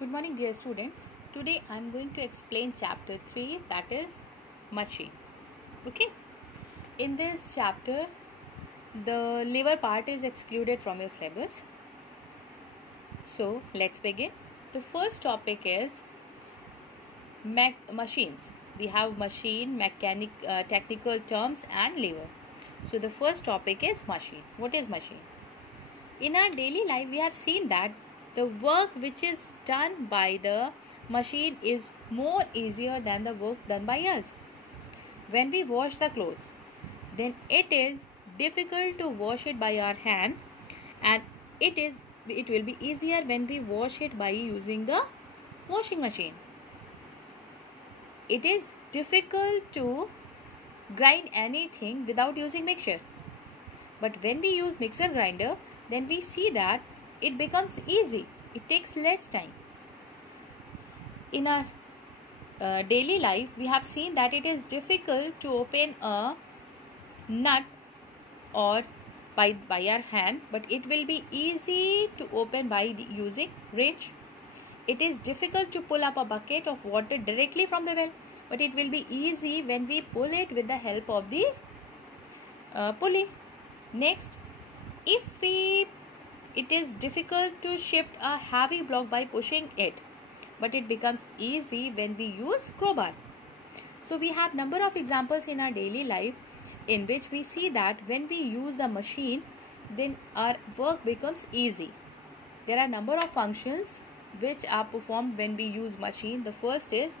Good morning, dear students. Today I am going to explain chapter 3, that is machine. Okay. In this chapter, the lever part is excluded from your syllabus. So let's begin. The first topic is machines. We have machine, technical terms and lever. So the first topic is machine. What is machine? In our daily life, we have seen that the work which is done by the machine is more easier than the work done by us. When we wash the clothes, then it is difficult to wash it by our hand, and it will be easier when we wash it by using the washing machine. It is difficult to grind anything without using mixture. But when we use mixer grinder, then we see that it becomes easy. It takes less time. In our daily life, we have seen that it is difficult to open a nut or by our hand, but it will be easy to open by using wrench. It is difficult to pull up a bucket of water directly from the well, but it will be easy when we pull it with the help of the pulley. Next, it is difficult to shift a heavy block by pushing it, but it becomes easy when we use crowbar. So we have number of examples in our daily life in which we see that when we use the machine, then our work becomes easy. There are number of functions which are performed when we use machine. The first is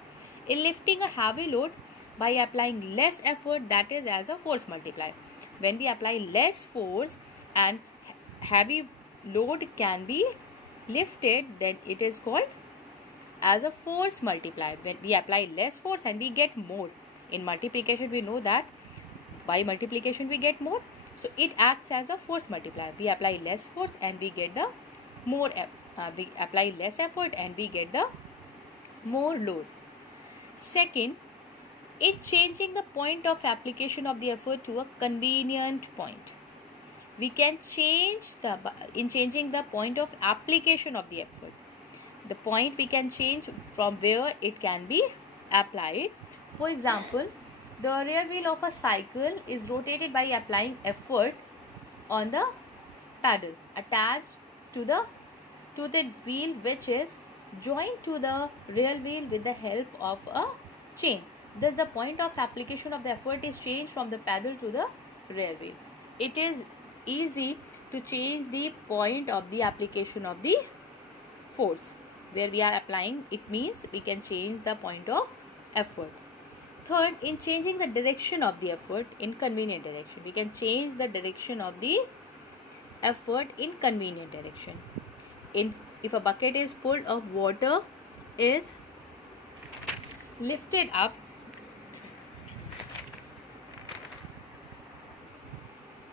in lifting a heavy load by applying less effort, that is as a force multiplier. When we apply less force and heavy load can be lifted, then it is called as a force multiplier. When we apply less force and we get more. In multiplication, we know that by multiplication we get more. So it acts as a force multiplier. We apply less force and we get the more. We apply less effort and we get the more load. Second, in changing the point of application of the effort to a convenient point. We can change changing the point of application of the effort. The point we can change from where it can be applied. For example, the rear wheel of a cycle is rotated by applying effort on the pedal attached to the wheel, which is joined to the rear wheel with the help of a chain. Thus, the point of application of the effort is changed from the pedal to the rear wheel. It is easy to change the point of the application of the force where we are applying. It means we can change the point of effort. Third, in changing the direction of the effort in convenient direction. We can change the direction of the effort in convenient direction. If a bucket is full of water is lifted up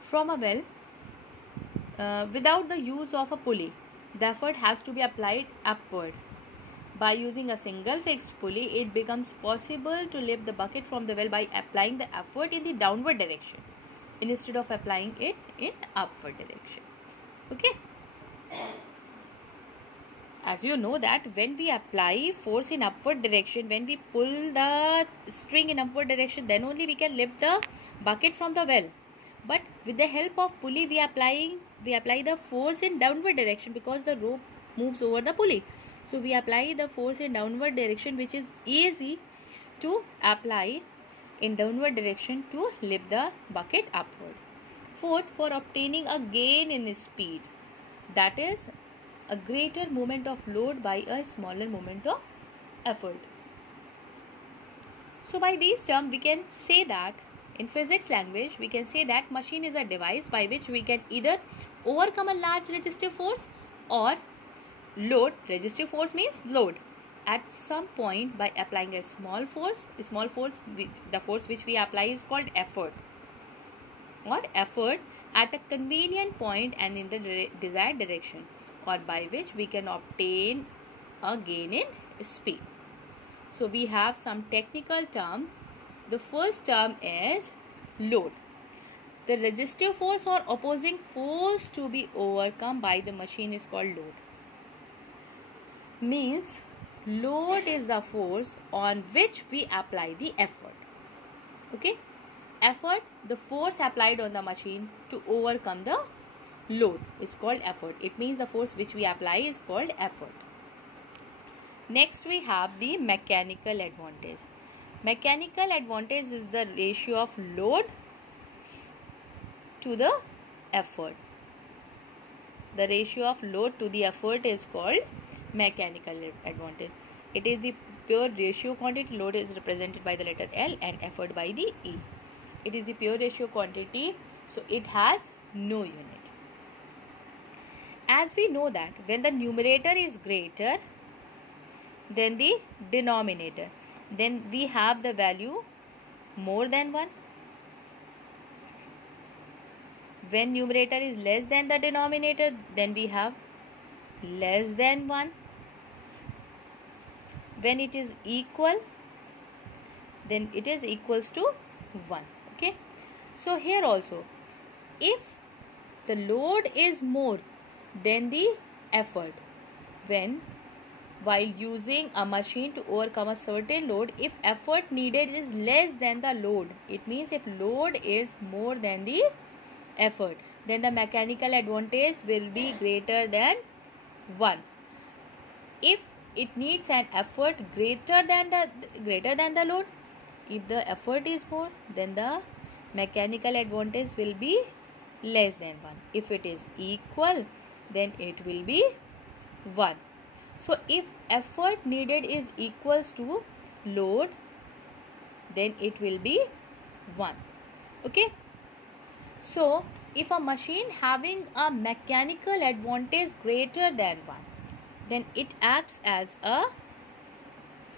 from a well without the use of a pulley, the effort has to be applied upward. By using a single fixed pulley, it becomes possible to lift the bucket from the well by applying the effort in the downward direction instead of applying it in upward direction. Okay. As you know that when we apply force in upward direction, when we pull the string in upward direction, then only we can lift the bucket from the well. But with the help of pulley, we apply the force in downward direction because the rope moves over the pulley. So we apply the force in downward direction, which is easy to apply in downward direction to lift the bucket upward. Fourth, for obtaining a gain in speed, that is a greater moment of load by a smaller moment of effort. So by these terms, we can say that in physics language, we can say that machine is a device by which we can either overcome a large resistive force or load. Resistive force means load at some point by applying a small force. The force which we apply is called effort, or effort at a convenient point and in the desired direction, or by which we can obtain a gain in speed. So we have some technical terms. The first term is load. The resistive force or opposing force to be overcome by the machine is called load. means load is the force on which we apply the effort. Okay, effort, the force applied on the machine to overcome the load is called effort. It means the force which we apply is called effort. Next we have the mechanical advantage. Mechanical advantage is the ratio of load to the effort. The ratio of load to the effort is called mechanical advantage. It is the pure ratio quantity. Load is represented by the letter L and effort by the E. It is the pure ratio quantity, so it has no unit. As we know that when the numerator is greater than the denominator, then we have the value more than 1. When numerator is less than the denominator, then we have less than 1. When it is equal, then it is equals to 1. Okay, so here also, if the load is more than the effort, while using a machine to overcome a certain load, if effort needed is less than the load, it means if load is more than the effort, then the mechanical advantage will be greater than 1. If it needs an effort greater than the load, if the effort is more, then the mechanical advantage will be less than 1. If it is equal, then it will be 1. So if effort needed is equals to load, then it will be 1. Okay, so if a machine having a mechanical advantage greater than 1, then it acts as a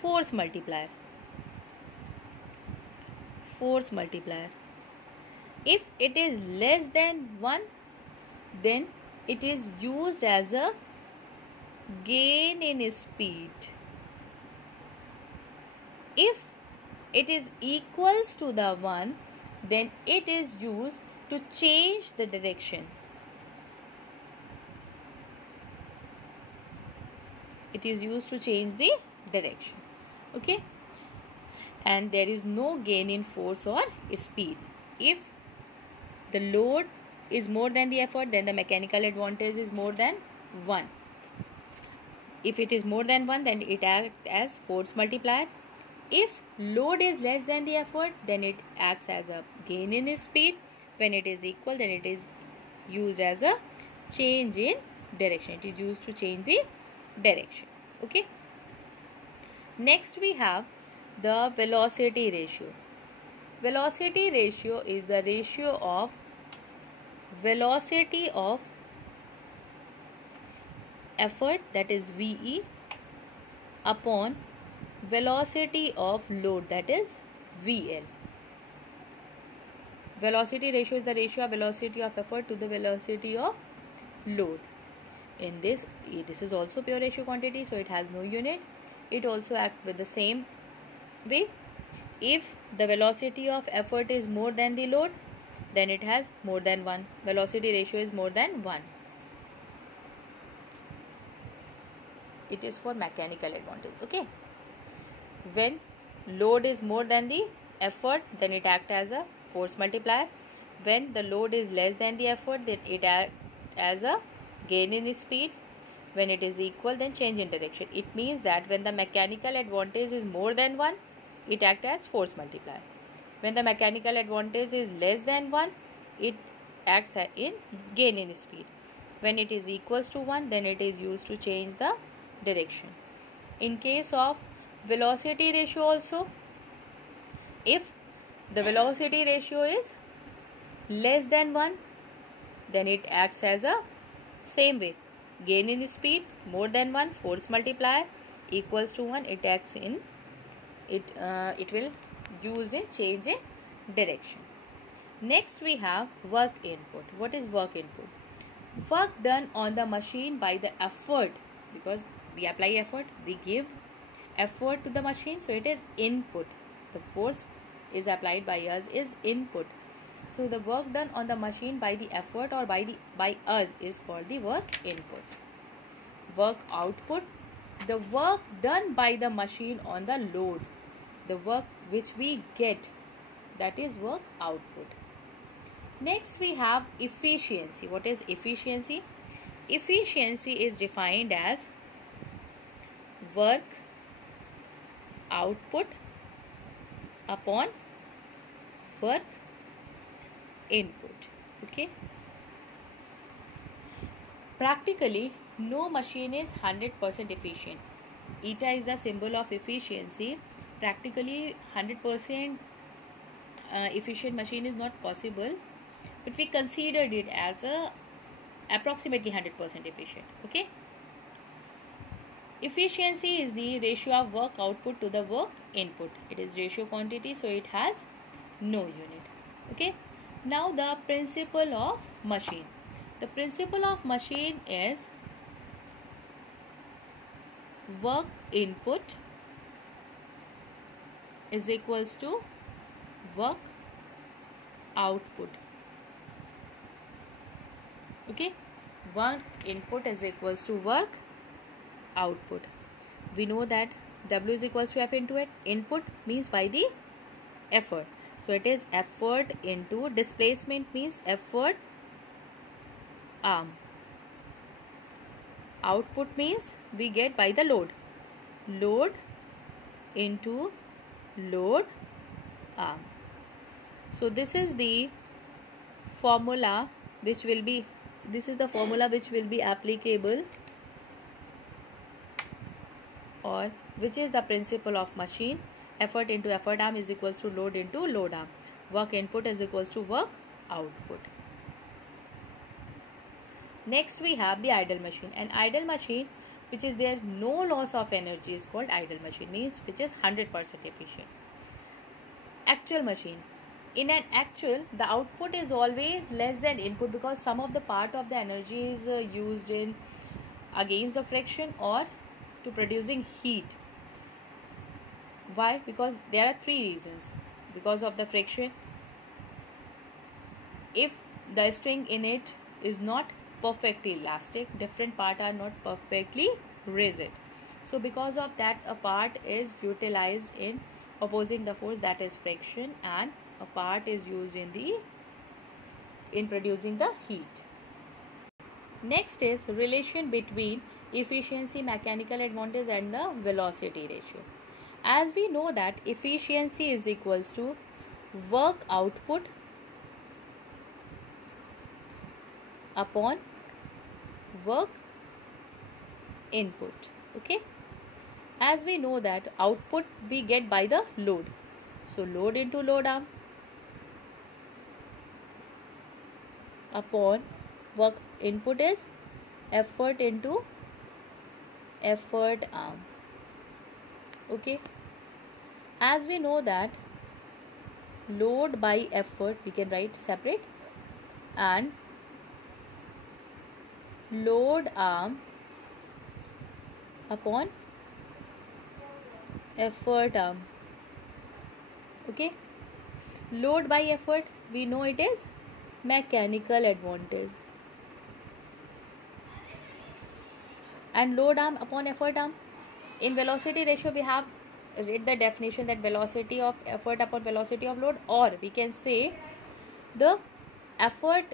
force multiplier. Force multiplier. If it is less than 1, then it is used as a gain in speed. If it is equals to the 1, then it is used to change the direction. It is used to change the direction. Okay, and there is no gain in force or speed. If the load is more than the effort, then the mechanical advantage is more than 1. If it is more than 1, then it acts as force multiplier. If load is less than the effort, then it acts as a gain in speed. When it is equal, then it is used as a change in direction. It is used to change the direction. Okay, next we have the velocity ratio. Velocity ratio is the ratio of velocity of effort, that is VE, upon velocity of load, that is VL. Velocity ratio is the ratio of velocity of effort to the velocity of load. In this is also pure ratio quantity, so it has no unit. It also acts with the same way. If the velocity of effort is more than the load, then it has more than 1. Velocity ratio is more than 1. It is for mechanical advantage. Okay, when load is more than the effort, then it acts as a force multiplier. When the load is less than the effort, then it acts as a gain in speed. When it is equal, then change in direction. It means that when the mechanical advantage is more than 1, it acts as force multiplier. When the mechanical advantage is less than 1, it acts in gain in speed. When it is equals to 1, then it is used to change the direction. In case of velocity ratio also, if the velocity ratio is less than 1, then it acts as a same way, gain in speed, more than 1, force multiplier, equals to 1, it acts in it will use a change in direction. Next we have work input. What is work input? Work done on the machine by the effort, because we apply effort, we give effort to the machine, so it is input. The force is applied by us is input. So the work done on the machine by the effort or by us is called the work input. Work output the work done by the machine on the load, the work which we get, that is work output. Next we have efficiency. What is efficiency? Efficiency is defined as work output upon work input. Okay. Practically, no machine is 100% efficient. Eta is the symbol of efficiency. Practically 100% efficient machine is not possible, but we considered it as a approximately 100% efficient. Okay. Efficiency is the ratio of work output to the work input. It is ratio quantity, so it has no unit. Okay. Now the principle of machine. The principle of machine is work input is equals to work output. Okay, work input is equals to work output. We know that W is equals to F into it. Input means by the effort, so it is effort into displacement means effort arm. Output means we get by the load. Load into load arm. So this is the formula which will be applicable, or which is the principle of machine. Effort into effort arm is equals to load into load arm. Work input is equals to work output. Next we have the idle machine. An idle machine which is there no loss of energy is called idle machine, means which is 100% efficient. Actual machine. In an actual, the output is always less than input because some of the part of the energy is used in against the friction or to producing heat. Why? Because there are three reasons. Because of the friction, if the string in it is not perfectly elastic, different parts are not perfectly rigid, so because of that a part is utilized in opposing the force, that is friction, and a part is used in producing the heat. Next is relation between efficiency, mechanical advantage and the velocity ratio. As we know that efficiency is equals to work output upon work input. Okay, as we know that output we get by the load, so load into load arm upon work input is effort into effort arm. Okay, as we know that load by effort we can write separate, and load arm upon effort arm. Okay, load by effort we know it is mechanical advantage, and load arm upon effort arm. In velocity ratio we have read the definition that velocity of effort upon velocity of load, or we can say the effort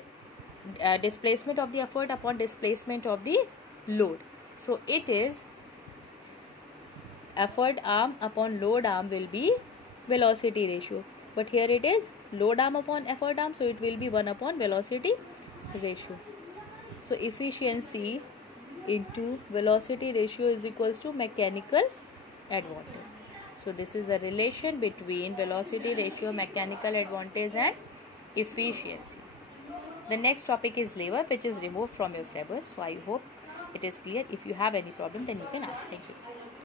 displacement of the effort upon displacement of the load. So it is effort arm upon load arm will be velocity ratio, but here it is load arm upon effort arm, so it will be 1 upon velocity ratio. So efficiency into velocity ratio is equals to mechanical advantage. So this is the relation between velocity ratio, mechanical advantage and efficiency. The next topic is lever, which is removed from your syllabus. So I hope it is clear. If you have any problem, then you can ask. Thank you.